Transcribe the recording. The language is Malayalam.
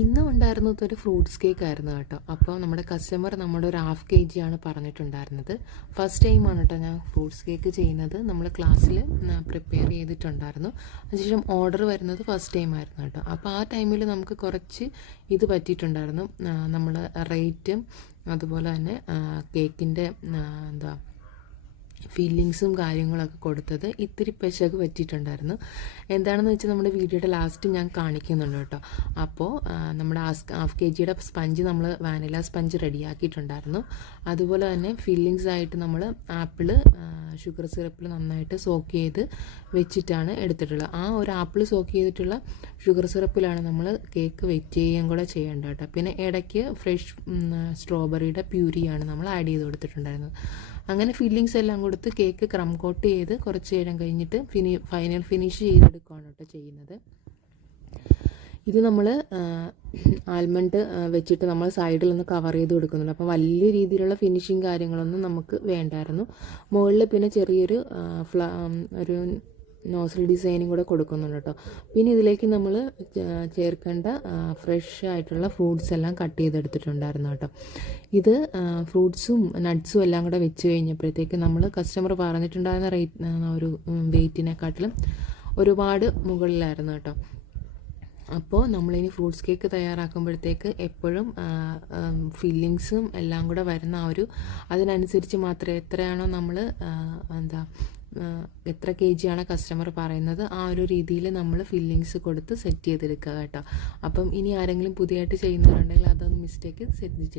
ഇന്നും ഉണ്ടായിരുന്നത് ഒരു ഫ്രൂട്ട്സ് കേക്ക് ആയിരുന്നു കേട്ടോ. അപ്പോൾ നമ്മുടെ കസ്റ്റമർ നമ്മുടെ ഒരു 1/2 kg ആണ് പറഞ്ഞിട്ടുണ്ടായിരുന്നത്. ഫസ്റ്റ് ടൈമാണ് കേട്ടോ ഞാൻ ഫ്രൂട്ട്സ് കേക്ക് ചെയ്യുന്നത്. നമ്മൾ ക്ലാസ്സിൽ പ്രിപ്പയർ ചെയ്തിട്ടുണ്ടായിരുന്നു. അതിനുശേഷം ഓർഡർ വരുന്നത് ഫസ്റ്റ് ടൈം ആയിരുന്നു കേട്ടോ. അപ്പോൾ ആ ടൈമിൽ നമുക്ക് കുറച്ച് ഇത് പറ്റിയിട്ടുണ്ടായിരുന്നു. നമ്മൾ റേറ്റും അതുപോലെ തന്നെ കേക്കിൻ്റെ എന്താ ഫീലിങ്സും കാര്യങ്ങളൊക്കെ കൊടുത്തത് ഇത്തിരി പെശക് പറ്റിയിട്ടുണ്ടായിരുന്നു. എന്താണെന്ന് വെച്ചാൽ നമ്മുടെ വീഡിയോയുടെ ലാസ്റ്റ് ഞാൻ കാണിക്കുന്നുണ്ട് കേട്ടോ. അപ്പോൾ നമ്മുടെ 1/2 kg സ്പഞ്ച് നമ്മൾ വാനില സ്പഞ്ച് റെഡിയാക്കിയിട്ടുണ്ടായിരുന്നു. അതുപോലെ തന്നെ ഫില്ലിങ്സ് ആയിട്ട് നമ്മൾ ആപ്പിള് ഷുഗർ സിറപ്പിൽ നന്നായിട്ട് സോക്ക് ചെയ്ത് വെച്ചിട്ടാണ് എടുത്തിട്ടുള്ളത്. ആ ഒരു ആപ്പിൾ സോക്ക് ചെയ്തിട്ടുള്ള ഷുഗർ സിറപ്പിലാണ് നമ്മൾ കേക്ക് വെറ്റ് ചെയ്യുകയും കൂടെ ചെയ്യേണ്ടത് കേട്ടോ. പിന്നെ ഇടയ്ക്ക് ഫ്രഷ് സ്ട്രോബെറിയുടെ പ്യൂരിയാണ് നമ്മൾ ആഡ് ചെയ്ത് കൊടുത്തിട്ടുണ്ടായിരുന്നത്. അങ്ങനെ ഫില്ലിങ്സ് എല്ലാം കൊടുത്ത് കേക്ക് ക്രം കോട്ട് ചെയ്ത് കുറച്ച് നേരം കഴിഞ്ഞിട്ട് ഫൈനൽ ഫിനിഷ് ചെയ്തെടുക്കുകയാണ് കേട്ടോ ചെയ്യുന്നത്. ഇത് നമ്മൾ ആൽമണ്ട് വെച്ചിട്ട് നമ്മൾ സൈഡിലൊന്ന് കവർ ചെയ്ത് കൊടുക്കുന്നുണ്ട്. അപ്പോൾ വലിയ രീതിയിലുള്ള ഫിനിഷിങ് കാര്യങ്ങളൊന്നും നമുക്ക് വേണ്ടായിരുന്നു. മുകളിൽ പിന്നെ ചെറിയൊരു ഒരു നോസിൽ ഡിസൈനും കൂടെ കൊടുക്കുന്നുണ്ട് കേട്ടോ. പിന്നെ ഇതിലേക്ക് നമ്മൾ ചേർക്കേണ്ട ഫ്രഷ് ആയിട്ടുള്ള ഫ്രൂട്ട്സ് എല്ലാം കട്ട് ചെയ്തെടുത്തിട്ടുണ്ടായിരുന്നു കേട്ടോ. ഇത് ഫ്രൂട്ട്സും നട്ട്സും എല്ലാം കൂടെ വെച്ച് കഴിഞ്ഞപ്പോഴത്തേക്ക് നമ്മൾ കസ്റ്റമർ പറഞ്ഞിട്ടുണ്ടായിരുന്ന ഒരു വെയ്റ്റിനെക്കാട്ടിലും ഒരുപാട് മുകളിലായിരുന്നു കേട്ടോ. അപ്പോൾ നമ്മളിനി ഫ്രൂട്ട്സ് കേക്ക് തയ്യാറാക്കുമ്പോഴത്തേക്ക് എപ്പോഴും ഫില്ലിങ്സും എല്ലാം കൂടെ വരുന്ന അതിനനുസരിച്ച് മാത്രമേ എത്രയാണോ നമ്മൾ എത്ര kg ആണ് കസ്റ്റമർ പറയുന്നത് ആ ഒരു രീതിയിൽ നമ്മൾ ഫില്ലിങ്സ് കൊടുത്ത് സെറ്റ് ചെയ്തെടുക്കുക കേട്ടോ. അപ്പം ഇനി ആരെങ്കിലും പുതിയതായിട്ട് ചെയ്യുന്നവരുണ്ടെങ്കിൽ അതൊന്ന് മിസ്റ്റേക്ക് ശ്രദ്ധിച്ചിട്ട്